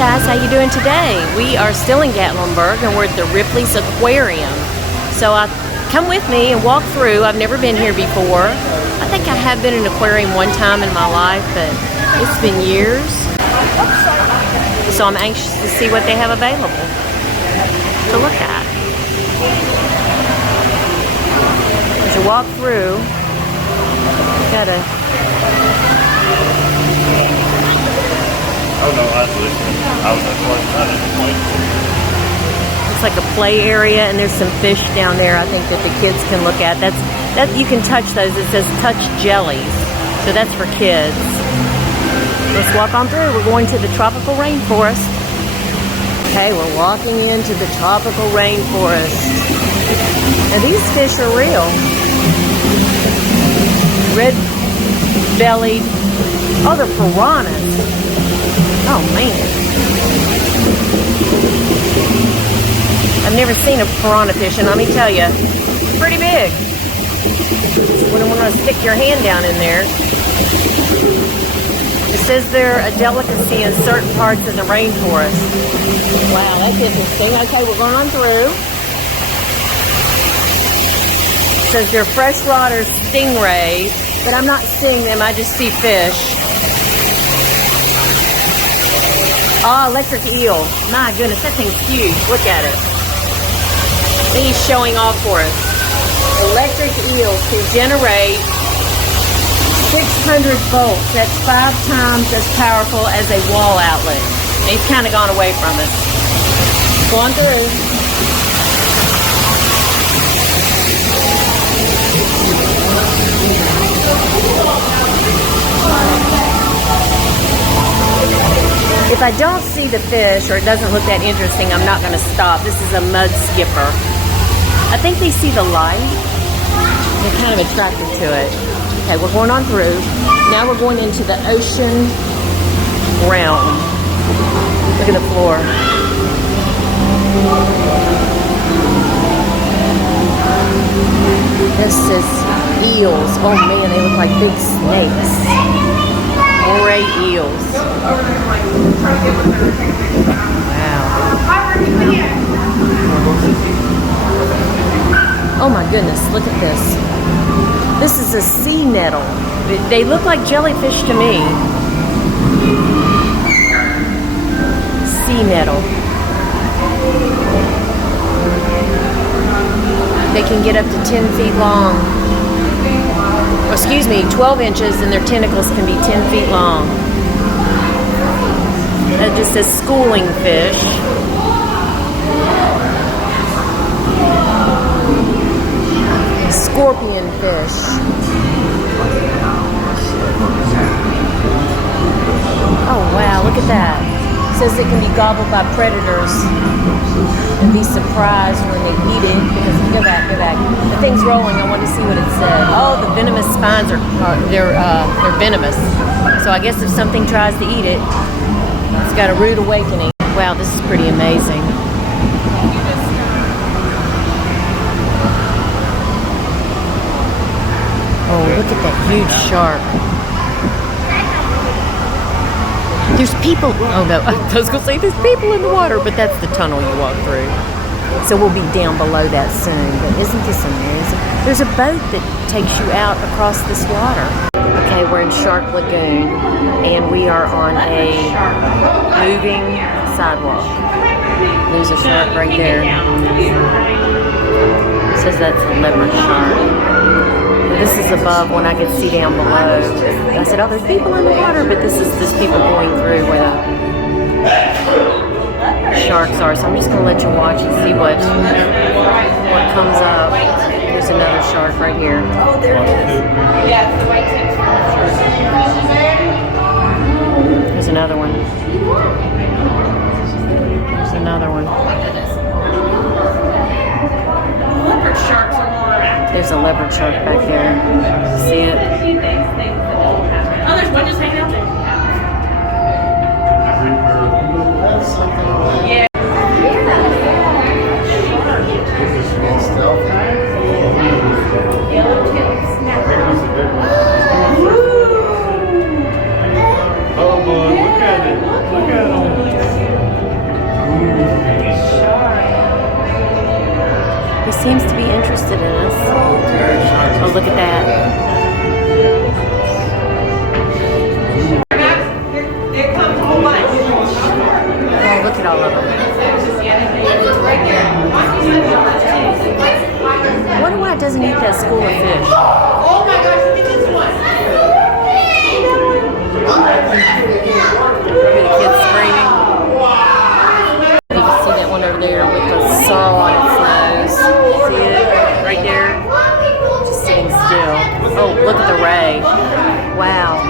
guys, how you doing today? We are still in Gatlinburg and we're at the Ripley's Aquarium. So come with me and walk through. I've never been here before. I think I have been in an aquarium one time in my life, but it's been years. So I'm anxious to see what they have available to look at. As you walk through, you gotta... Oh no, I was listening. I was It's like a play area, and there's some fish down there I think that the kids can look at. That you can touch those. It says touch jellies. So that's for kids. Let's walk on through. We're going to the tropical rainforest. Okay, we're walking into the tropical rainforest. Now these fish are real. Red-bellied. Oh, they're piranhas. Oh man. I've never seen a piranha fish, and let me tell you, pretty big. Wouldn't want to stick your hand down in there. It says they're a delicacy in certain parts of the rainforest. Wow, that's interesting. Okay, we're going on through. It says they're freshwater stingrays, but I'm not seeing them, I just see fish. Oh, electric eel. My goodness, that thing's huge. Look at it. He's showing off for us. Electric eels can generate 600 volts. That's 5 times as powerful as a wall outlet. They've kind of gone away from us. Go on through. If I don't see the fish or it doesn't look that interesting, I'm not going to stop. This is a mud skipper. I think they see the light. They're kind of attracted to it. Okay, we're going on through. Now we're going into the ocean realm. Look at the floor. This is eels. Oh man, they look like big snakes. Moray eels. Wow. Oh my goodness, look at this. This is a sea nettle. They look like jellyfish to me. Sea nettle. They can get up to 10 feet long. Excuse me, 12 inches, and their tentacles can be 10 feet long. That just says schooling fish. Scorpion fish. Oh wow, look at that. It says it can be gobbled by predators and be surprised when they eat it. Because go back. The thing's rolling. I want to see what it said. Oh, the venomous spines they're venomous. So I guess if something tries to eat it, it's got a rude awakening. Wow, this is pretty amazing. Oh, look at that huge shark. There's people. Oh no, I was going to say there's people in the water, but that's the tunnel you walk through. So we'll be down below that soon. But isn't this amazing? There's a boat that takes you out across this water. Okay, we're in Shark Lagoon, and we are on a moving sidewalk. There's a shark right there. It says that's a leopard shark. This is above when I could see down below. I said, oh, there's people in the water, but this is just people going through where the sharks are. So I'm just going to let you watch and see what comes up. There's another shark right here. Oh, there it is. There's another one. There's another one. There's a leopard shark back there. See it? Oh, there's one just hanging out there. Yeah. Oh boy, look at it. Look at him. interested in us. Oh, look at that. Oh, look at all of them. I wonder why it doesn't eat that school of fish. Oh my gosh, look at this one. Look at the kids screaming. You can see that one over there with the saw on its nose. See it? Right there? Just sitting still. Oh, look at the ray. Wow.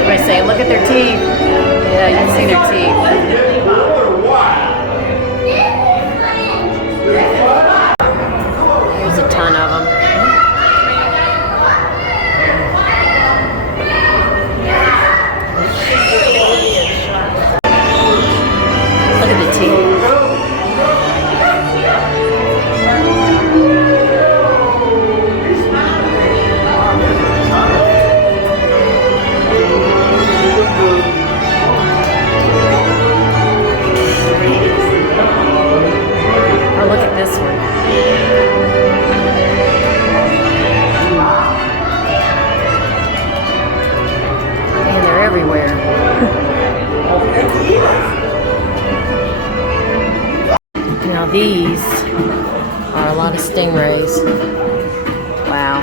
Everybody's saying, look at their teeth. Yeah, you can see their teeth. There's a ton of them. Look at the teeth. Oh, look at this one. Man, they're everywhere. Now these are a lot of stingrays. Wow.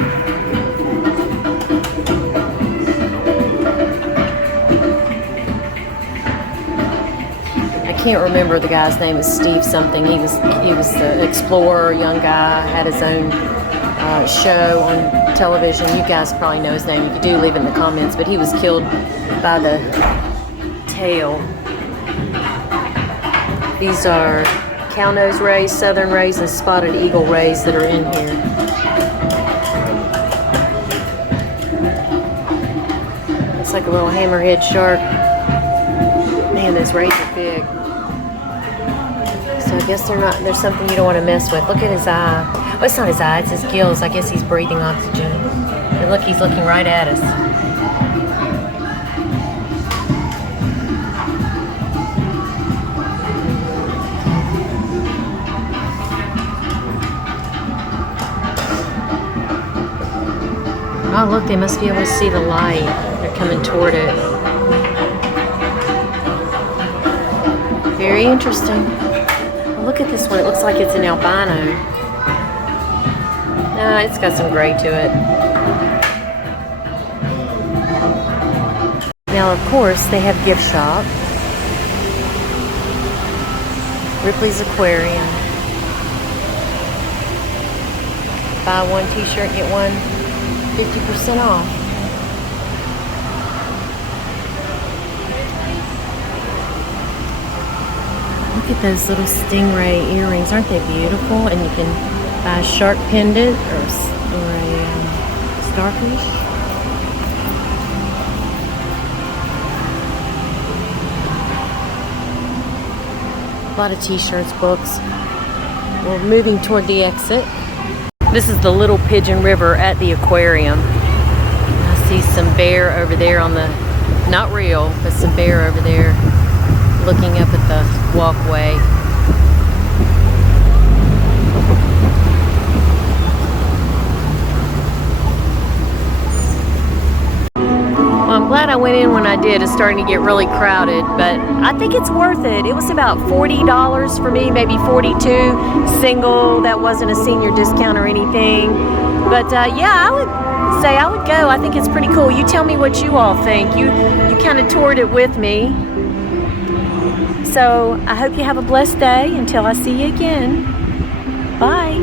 I can't remember the guy's name. Is Steve something. He was the explorer, young guy, had his own show on television. You guys probably know his name. If you do, leave it in the comments. But he was killed by the tail. These are cow-nose rays, southern rays, and spotted eagle rays that are in here. It's like a little hammerhead shark. Man, those rays are big. So I guess there's something you don't want to mess with. Look at his eye. Oh, it's not his eye, it's his gills. I guess he's breathing oxygen. And look, he's looking right at us. Oh, look, they must be able to see the light. They're coming toward it. Very interesting. Look at this one. It looks like it's an albino. No, it's got some gray to it. Now, of course, they have gift shop. Ripley's Aquarium. Buy one t-shirt, get one 50% off. Look at those little stingray earrings. Aren't they beautiful? And you can buy a shark pendant or a starfish. A lot of t-shirts, books. We're moving toward the exit. This is the Little Pigeon River at the aquarium. I see some bear over there on the, not real, but some bear over there looking up at the walkway. Well, I'm glad I went in when I did. It's starting to get really crowded, but I think it's worth it. It was about $40 for me, maybe $42 single. That wasn't a senior discount or anything. But yeah, I would say I would go. I think it's pretty cool. You tell me what you all think. You kind of toured it with me. So I hope you have a blessed day until I see you again. Bye.